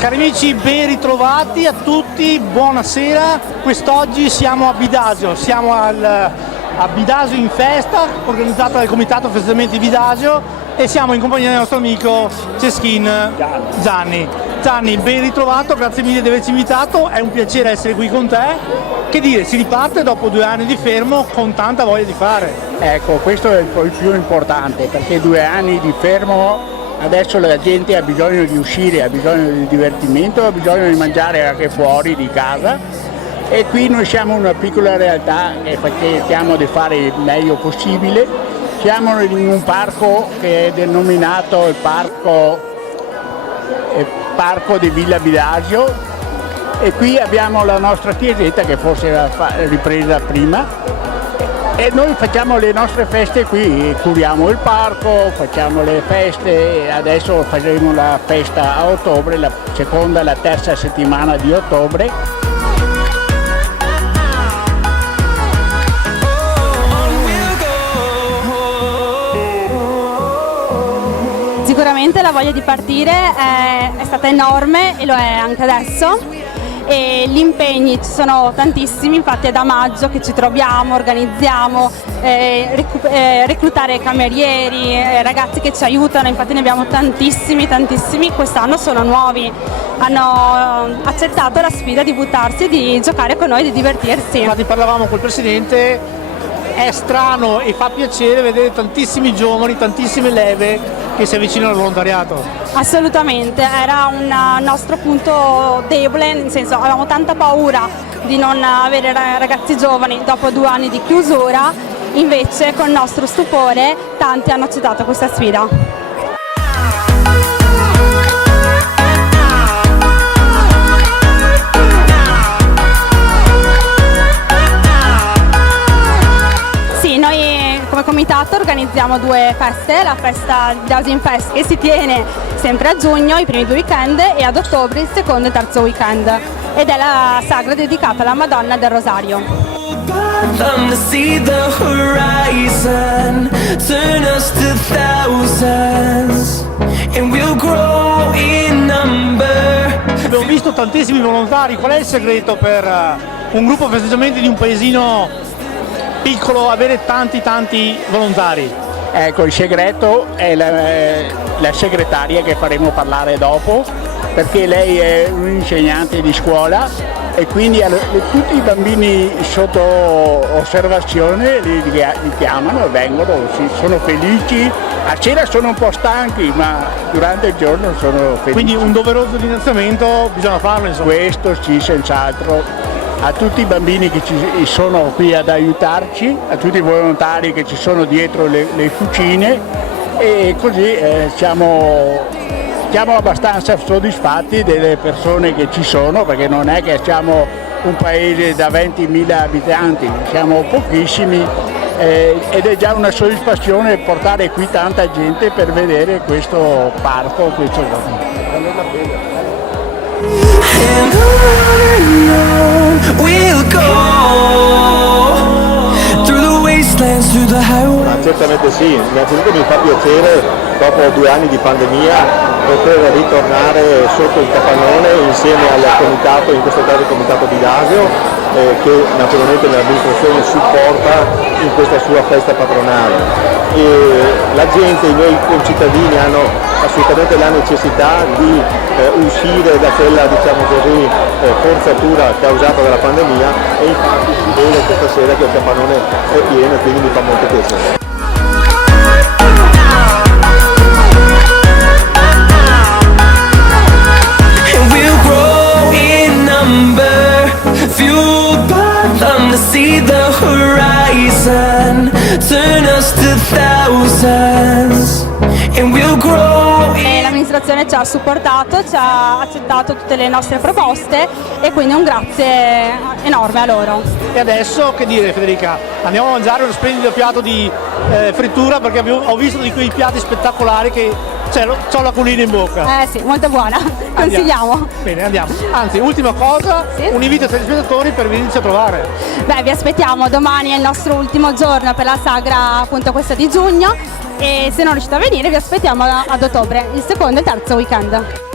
Cari amici, ben ritrovati a tutti, buonasera. Quest'oggi siamo a Bidasio, siamo a Bidasio in festa, organizzata dal Comitato Festeggiamenti Bidasio, e siamo in compagnia del nostro amico Ceschin Zanni. Zanni, ben ritrovato, grazie mille di averci invitato, è un piacere essere qui con te. Che dire, si riparte dopo 2 anni di fermo con tanta voglia di fare. Ecco, questo è il più importante, perché 2 anni di fermo. Adesso la gente ha bisogno di uscire, ha bisogno di divertimento, ha bisogno di mangiare anche fuori di casa, e qui noi siamo una piccola realtà e cerchiamo di fare il meglio possibile. Siamo in un parco che è denominato il parco di Villa Bidasio, e qui abbiamo la nostra chiesetta che forse era ripresa prima. E noi facciamo le nostre feste qui, curiamo il parco, facciamo le feste, adesso faremo la festa a ottobre, la seconda e la terza settimana di ottobre. Sicuramente la voglia di partire è stata enorme e lo è anche adesso. E gli impegni ci sono tantissimi, infatti è da maggio che ci troviamo, organizziamo, reclutare camerieri, ragazzi che ci aiutano, infatti ne abbiamo tantissimi, quest'anno sono nuovi, hanno accettato la sfida di buttarsi, di giocare con noi, di divertirsi. Infatti parlavamo col presidente, è strano e fa piacere vedere tantissimi giovani, tantissime leve che si avvicinano al volontariato. Assolutamente, era un nostro punto debole, nel senso avevamo tanta paura di non avere ragazzi giovani dopo 2 anni di chiusura, invece con il nostro stupore tanti hanno accettato questa sfida. Come comitato organizziamo 2 feste, la festa Bidasio in Fest che si tiene sempre a giugno, i primi 2 weekend, e ad ottobre il secondo e terzo weekend, ed è la sagra dedicata alla Madonna del Rosario. Abbiamo visto tantissimi volontari, qual è il segreto per un gruppo festeggiamenti di un paesino piccolo avere tanti volontari? Ecco, il segreto è la segretaria che faremo parlare dopo, perché lei è un'insegnante di scuola e quindi tutti i bambini sotto osservazione li chiamano e vengono, sono felici. A cena sono un po' stanchi, ma durante il giorno sono felici. Quindi un doveroso ringraziamento bisogna farlo, insomma. Questo sì, senz'altro. A tutti i bambini che ci sono qui ad aiutarci, a tutti i volontari che ci sono dietro le cucine, e così siamo abbastanza soddisfatti delle persone che ci sono, perché non è che siamo un paese da 20.000 abitanti, siamo pochissimi, ed è già una soddisfazione portare qui tanta gente per vedere questo parco, questo vale la pena. We'll go through the wastelands, through the highway. Certamente sì, innanzitutto mi fa piacere dopo 2 anni di pandemia poter ritornare sotto il capannone insieme al comitato, in questo caso il comitato Bidasio, che naturalmente l'amministrazione supporta in questa sua festa patronale. E la gente, i miei concittadini hanno assolutamente la necessità di uscire da quella, diciamo così, forzatura causata dalla pandemia, e infatti si vede questa sera che il capannone è pieno, e quindi mi fa molto piacere. See the horizon, turn us to thousands, and we'll grow. L'amministrazione ci ha supportato, ci ha accettato tutte le nostre proposte, e quindi un grazie enorme a loro. E adesso, che dire, Federica, andiamo a mangiare uno splendido piatto di frittura, perché ho visto di quei piatti spettacolari che c'ho l'acquolina in bocca. Sì, molto buona, consigliamo. Bene, andiamo. Anzi, ultima cosa, sì? Un invito ai telespettatori per venirci a trovare. Beh, vi aspettiamo, domani è il nostro ultimo giorno per la sagra, appunto questa di giugno, e se non riuscite a venire vi aspettiamo ad ottobre, il secondo e terzo weekend.